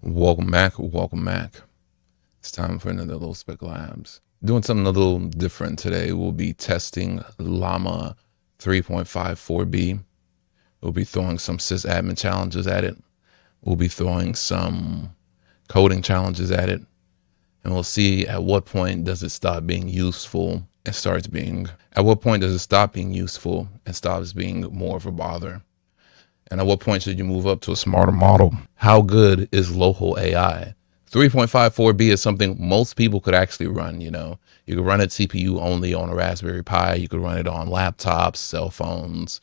Welcome back. Welcome back. It's time for another Low Spec Labs. Doing something a little different today. We'll be testing Llama 3.54b. We'll be throwing some sysadmin challenges at it. We'll be throwing some coding challenges at it. And we'll see at what point does it stop being useful and starts being, at what point does it stop being useful and stops being more of a bother? And at what point should you move up to a smarter model? How good is local AI? 3.54b is something most people could actually run. You could run it CPU only on a Raspberry Pi. You could run it on laptops, cell phones,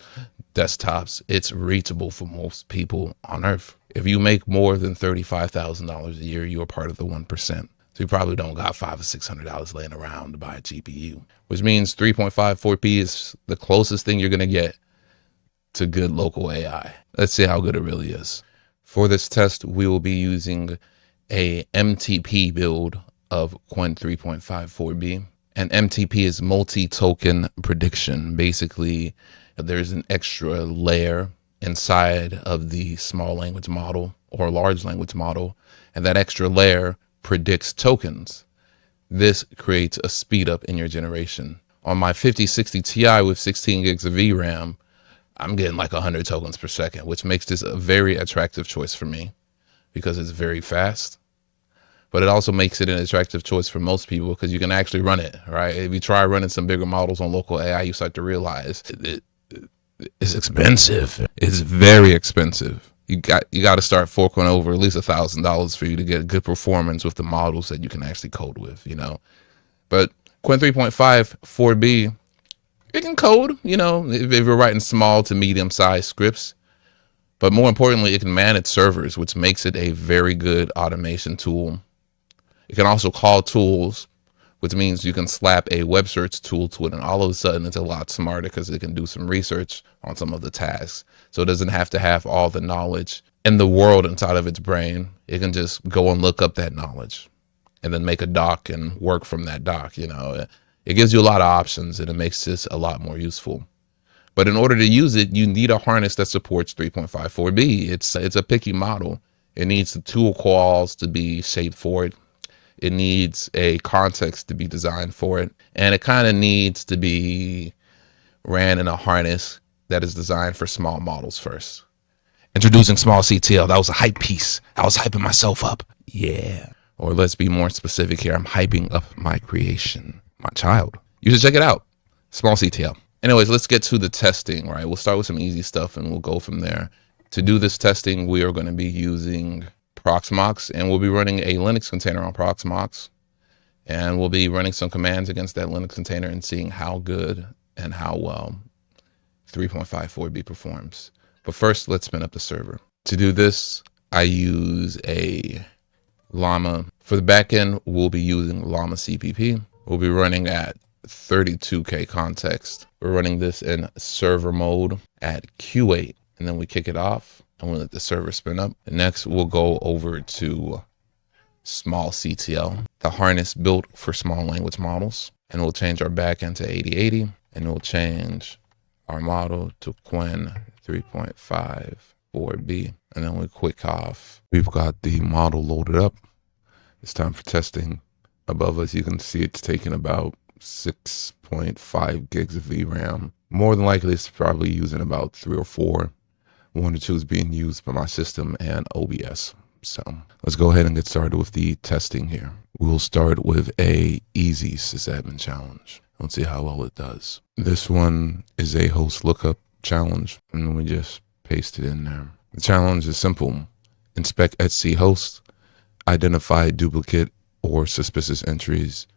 desktops. It's reachable for most people on Earth. If you make more than $35,000 a year, you are part of the 1%. So you probably don't got $500 or $600 laying around to buy a GPU, which means 3.54p is the closest thing you're going to get to good local AI. Let's see how good it really is. For this test, we will be using a MTP build of Qwen 3.54b. And MTP is multi-token prediction. Basically, there's an extra layer inside of the small language model or large language model, and that extra layer predicts tokens. This creates a speed up in your generation. On my 5060 Ti with 16 gigs of VRAM, I'm getting like 100 tokens per second, which makes this a very attractive choice for me because it's very fast. But it also makes it an attractive choice for most people because you can actually run it, right? If you try running some bigger models on local AI, you start to realize it's expensive. It's very expensive. You got to start forking over at least $1,000 for you to get good performance with the models that you can actually code with, But Qwen 3.54b, it can code, if you're writing small to medium sized scripts. But more importantly, it can manage servers, which makes it a very good automation tool. It can also call tools, which means you can slap a web search tool to it, and all of a sudden it's a lot smarter because it can do some research on some of the tasks. So it doesn't have to have all the knowledge in the world inside of its brain. It can just go and look up that knowledge and then make a doc and work from that doc. It gives you a lot of options, and it makes this a lot more useful. But in order to use it, you need a harness that supports 3.54b. It's a picky model. It needs the tool calls to be shaped for it. It needs a context to be designed for it. And it kind of needs to be ran in a harness that is designed for small models first. Introducing SmallCTL. That was a hype piece. I was hyping myself up. Yeah. Or let's be more specific here. I'm hyping up my creation, my child. You should check it out. SmallCTL. Anyways, let's get to the testing, right? We'll start with some easy stuff and we'll go from there. To do this testing, we are going to be using Proxmox, and we'll be running a Linux container on Proxmox, and we'll be running some commands against that Linux container and seeing how good and how well 3.54b performs. But first, let's spin up the server. To do this, I use a Llama. For the backend, we'll be using Llama CPP. We'll be running at 32K context. We're running this in server mode at Q8, and then we kick it off and we'll let the server spin up. And next, we'll go over to SmallCTL, the harness built for small language models, and we'll change our backend to 8080, and we'll change our model to Qwen 3.54b, and then we quick off. We've got the model loaded up. It's time for testing. Above us, you can see it's taking about 6.5 gigs of VRAM. More than likely, it's probably using about 3 or 4. 1 or 2 is being used by my system and OBS. So let's go ahead and get started with the testing here. We'll start with a easy sysadmin challenge. Let's see how well it does. This one is a host lookup challenge, and we just paste it in there. The challenge is simple. Inspect etc host, identify duplicate or suspicious entries,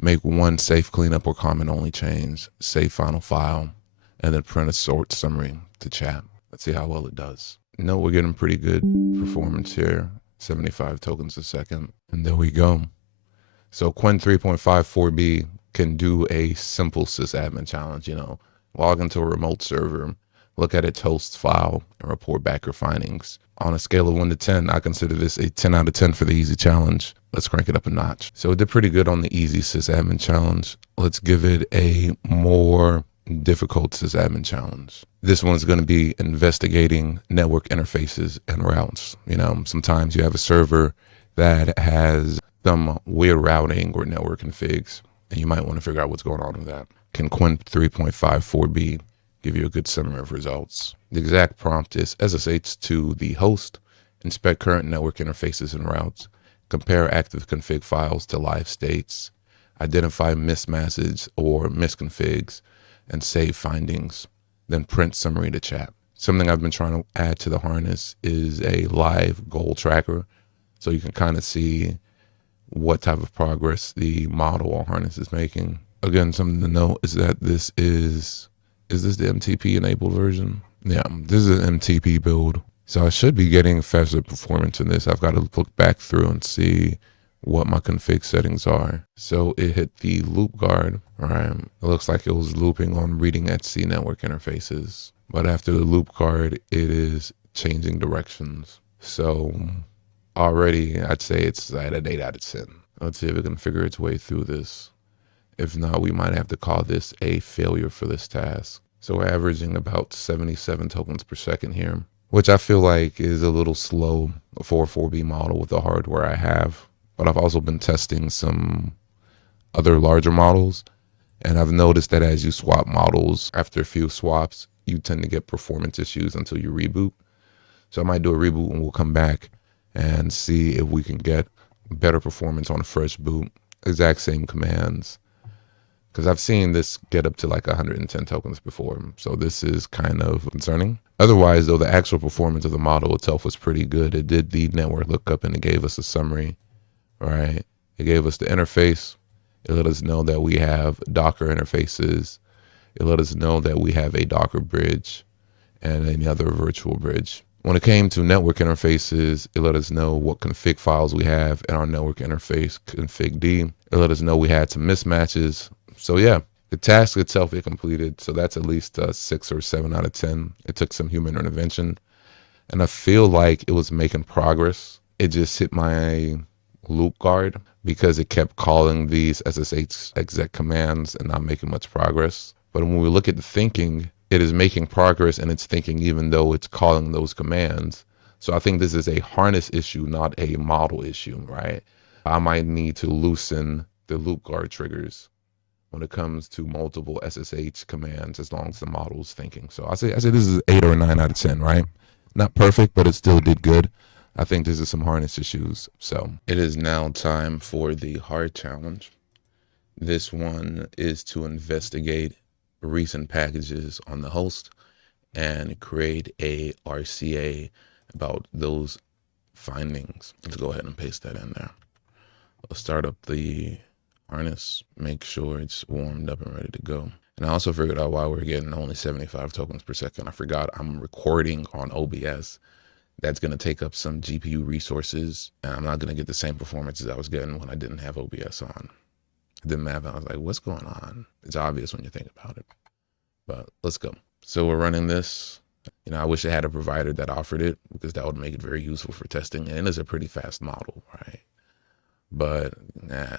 make one safe cleanup or comment only change, save final file, and then print a short summary to chat. Let's see how well it does. Note we're getting pretty good performance here, 75 tokens a second. And there we go. So Qwen 3.54b can do a simple sysadmin challenge, log into a remote server, look at its host file, and report back your findings. On a scale of 1 to 10, I consider this a 10 out of 10 for the easy challenge. Let's crank it up a notch. So it did pretty good on the easy sysadmin challenge. Let's give it a more difficult sysadmin challenge. This one's going to be investigating network interfaces and routes. Sometimes you have a server that has some weird routing or network configs, and you might want to figure out what's going on with that. Can Qwen 3.54b give you a good summary of results? The exact prompt is SSH to the host, inspect current network interfaces and routes, compare active config files to live states, identify mismatches or misconfigs, and save findings, then print summary to chat. Something I've been trying to add to the harness is a live goal tracker, so you can kind of see what type of progress the model or harness is making. Again, something to note is that this is this the MTP enabled version? Yeah, this is an MTP build. So I should be getting faster performance in this. I've got to look back through and see what my config settings are. So it hit the loop guard, right? It looks like it was looping on reading etc network interfaces. But after the loop guard, it is changing directions. So already I'd say it's at an 8 out of 10. Let's see if it can figure its way through this. If not, we might have to call this a failure for this task. So we're averaging about 77 tokens per second here, which I feel like is a little slow for a 4B model with the hardware I have. But I've also been testing some other larger models, and I've noticed that as you swap models, after a few swaps, you tend to get performance issues until you reboot. So I might do a reboot and we'll come back and see if we can get better performance on a fresh boot, exact same commands. Because I've seen this get up to like 110 tokens before. So this is kind of concerning. Otherwise, though, the actual performance of the model itself was pretty good. It did the network lookup and it gave us a summary, right? It gave us the interface. It let us know that we have Docker interfaces. It let us know that we have a Docker bridge and another virtual bridge. When it came to network interfaces, it let us know what config files we have in our network interface config D. It let us know we had some mismatches. So yeah, the task itself it completed. So that's at least a 6 or 7 out of 10. It took some human intervention, and I feel like it was making progress. It just hit my loop guard because it kept calling these SSH exec commands and not making much progress. But when we look at the thinking, it is making progress in its thinking, even though it's calling those commands. So I think this is a harness issue, not a model issue, right? I might need to loosen the loop guard triggers when it comes to multiple SSH commands, as long as the model is thinking. So I say this is 8 or 9 out of 10, right? Not perfect, but it still did good. I think this is some harness issues. So it is now time for the hard challenge. This one is to investigate recent packages on the host and create a RCA about those findings. Let's go ahead and paste that in there. Let's start up the harness, make sure it's warmed up and ready to go. And I also figured out why we're getting only 75 tokens per second. I forgot I'm recording on OBS. That's going to take up some GPU resources, and I'm not going to get the same performance as I was getting when I didn't have OBS on. I didn't have it. I was like, what's going on? It's obvious when you think about it, but let's go. So we're running this. I wish I had a provider that offered it, because that would make it very useful for testing. And it's a pretty fast model, right? But nah.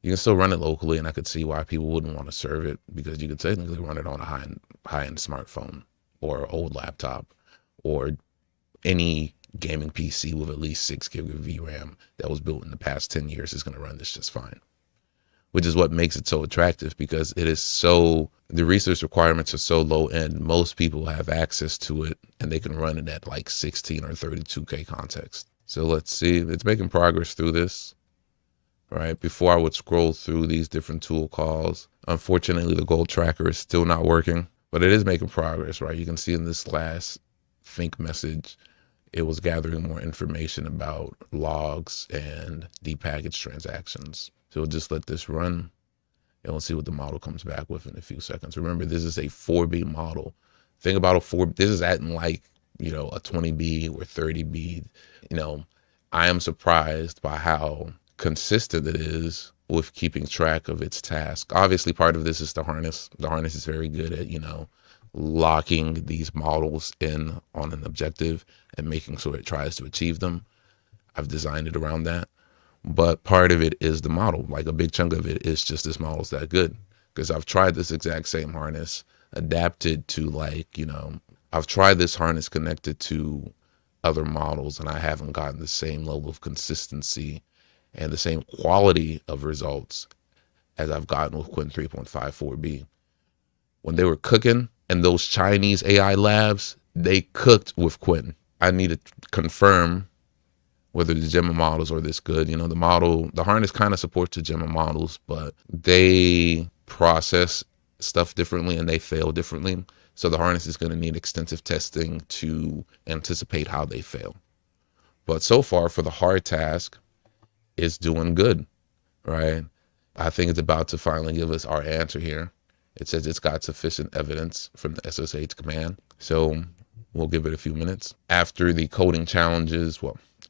You can still run it locally, and I could see why people wouldn't want to serve it, because you could technically run it on a high-end smartphone or old laptop or any gaming PC with at least 6 gig of VRAM that was built in the past 10 years is going to run this just fine, which is what makes it so attractive, because it is the resource requirements are so low end. Most people have access to it, and they can run it at like 16 or 32K context. So let's see. It's making progress through this. Right before I would scroll through these different tool calls. Unfortunately, the goal tracker is still not working, but it is making progress, right? You can see in this last think message, it was gathering more information about logs and depackaged transactions. So we'll just let this run, and we'll see what the model comes back with in a few seconds. Remember, this is a 4B model. Think about this is at like, a 20B or 30B. I am surprised by how consistent it is with keeping track of its task. Obviously, part of this is the harness. The harness is very good at, locking these models in on an objective and making sure it tries to achieve them. I've designed it around that. But part of it is the model. Like, a big chunk of it is just this model's that good. because I've tried this exact same harness adapted to, like, I've tried this harness connected to other models, and I haven't gotten the same level of consistency and the same quality of results as I've gotten with Qwen 3.54B. When they were cooking in those Chinese AI labs, they cooked with Qwen. I need to confirm whether the Gemma models are this good. The harness kind of supports the Gemma models, but they process stuff differently and they fail differently. So the harness is going to need extensive testing to anticipate how they fail. But so far for the hard task, it's doing good, right? I think it's about to finally give us our answer here. It says it's got sufficient evidence from the SSH command. So we'll give it a few minutes. After the coding challenges,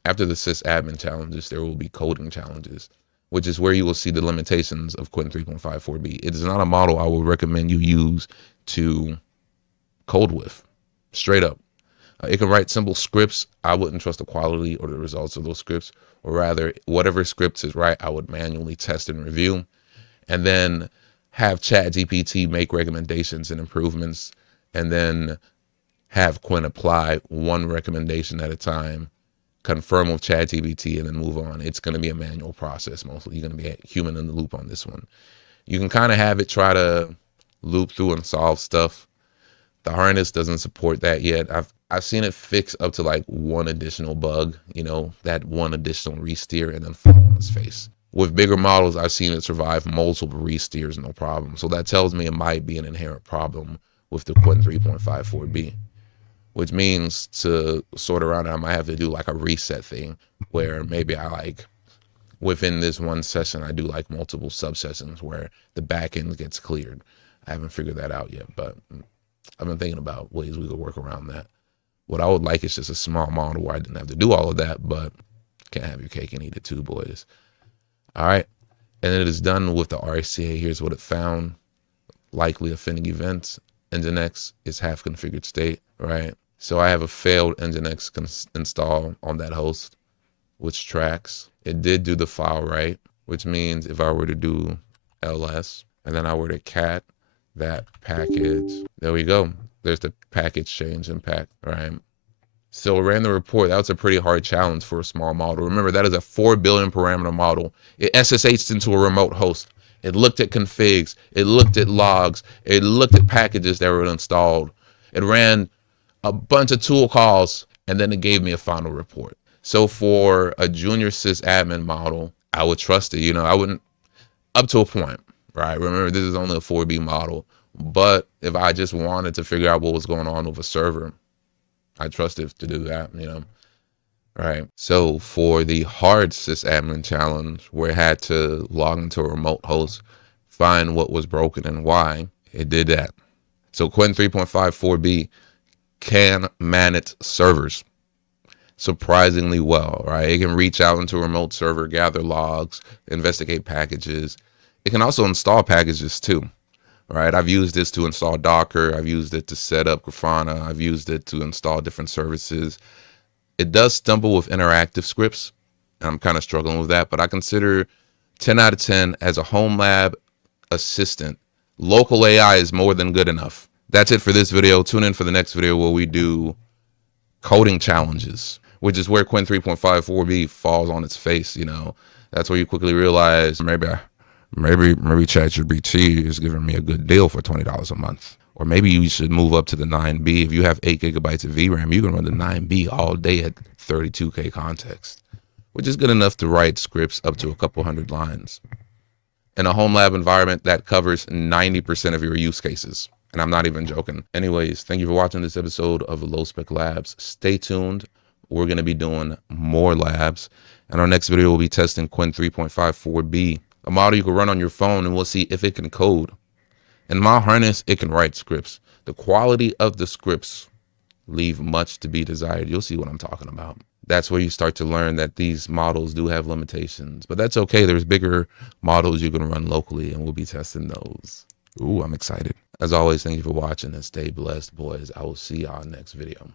after the sysadmin challenges, there will be coding challenges, which is where you will see the limitations of Qwen 3.54B. It is not a model I would recommend you use to code with, straight up. It can write simple scripts. I wouldn't trust the quality or the results of those scripts, or rather, whatever scripts is right, I would manually test and review, and then have ChatGPT make recommendations and improvements, and then have Qwen apply one recommendation at a time, confirm with ChatGPT, and then move on. It's going to be a manual process mostly. You're going to be a human in the loop on this one. You can kind of have it try to loop through and solve stuff. The harness doesn't support that yet. I've seen it fix up to like one additional bug, that one additional re-steer, and then fall on its face. With bigger models, I've seen it survive multiple re-steers, no problem. So that tells me it might be an inherent problem with the Qwen 3.54B, which means to sort around it, I might have to do like a reset thing where maybe within this one session, I do like multiple sub-sessions where the back end gets cleared. I haven't figured that out yet, but I've been thinking about ways we could work around that. What I would like is just a small model where I didn't have to do all of that, but can't have your cake and eat it too, boys. All right. And it is done with the RCA. Here's what it found. Likely offending events. Nginx is half configured state, right? So I have a failed Nginx install on that host, which tracks. It did do the file write, which means if I were to do ls and then I were to cat that package, there we go. There's the package change impact, right? So it ran the report. That was a pretty hard challenge for a small model. Remember, that is a 4 billion parameter model. It SSH'd into a remote host. It looked at configs. It looked at logs. It looked at packages that were installed. It ran a bunch of tool calls, and then it gave me a final report. So for a junior sysadmin model, I would trust it. I wouldn't, up to a point, right? Remember, this is only a 4B model. But if I just wanted to figure out what was going on with a server, I trust it to do that, right? So for the hard sysadmin challenge, where it had to log into a remote host, find what was broken and why, it did that. So Qwen 3.54B can manage servers surprisingly well, right? It can reach out into a remote server, gather logs, investigate packages. It can also install packages too. Right, I've used this to install Docker. I've used it to set up Grafana. I've used it to install different services. It does stumble with interactive scripts, and I'm kind of struggling with that, but I consider 10 out of 10 as a home lab assistant. Local AI is more than good enough. That's it for this video. Tune in for the next video where we do coding challenges, which is where Qwen 3.54B falls on its face. That's where you quickly realize maybe ChatGPT is giving me a good deal for $20 a month. Or maybe you should move up to the 9B. If you have 8 gigabytes of VRAM, you can run the 9B all day at 32K context, which is good enough to write scripts up to a couple hundred lines. In a home lab environment, that covers 90% of your use cases. And I'm not even joking. Anyways, thank you for watching this episode of Low Spec Labs. Stay tuned. We're going to be doing more labs. And our next video will be testing Qwen 3.54B. A model you can run on your phone, and we'll see if it can code. In my harness, it can write scripts. The quality of the scripts leave much to be desired. You'll see what I'm talking about. That's where you start to learn that these models do have limitations, but that's okay. There's bigger models you can run locally, and we'll be testing those. Ooh, I'm excited. As always, thank you for watching, and stay blessed, boys. I will see y'all next video.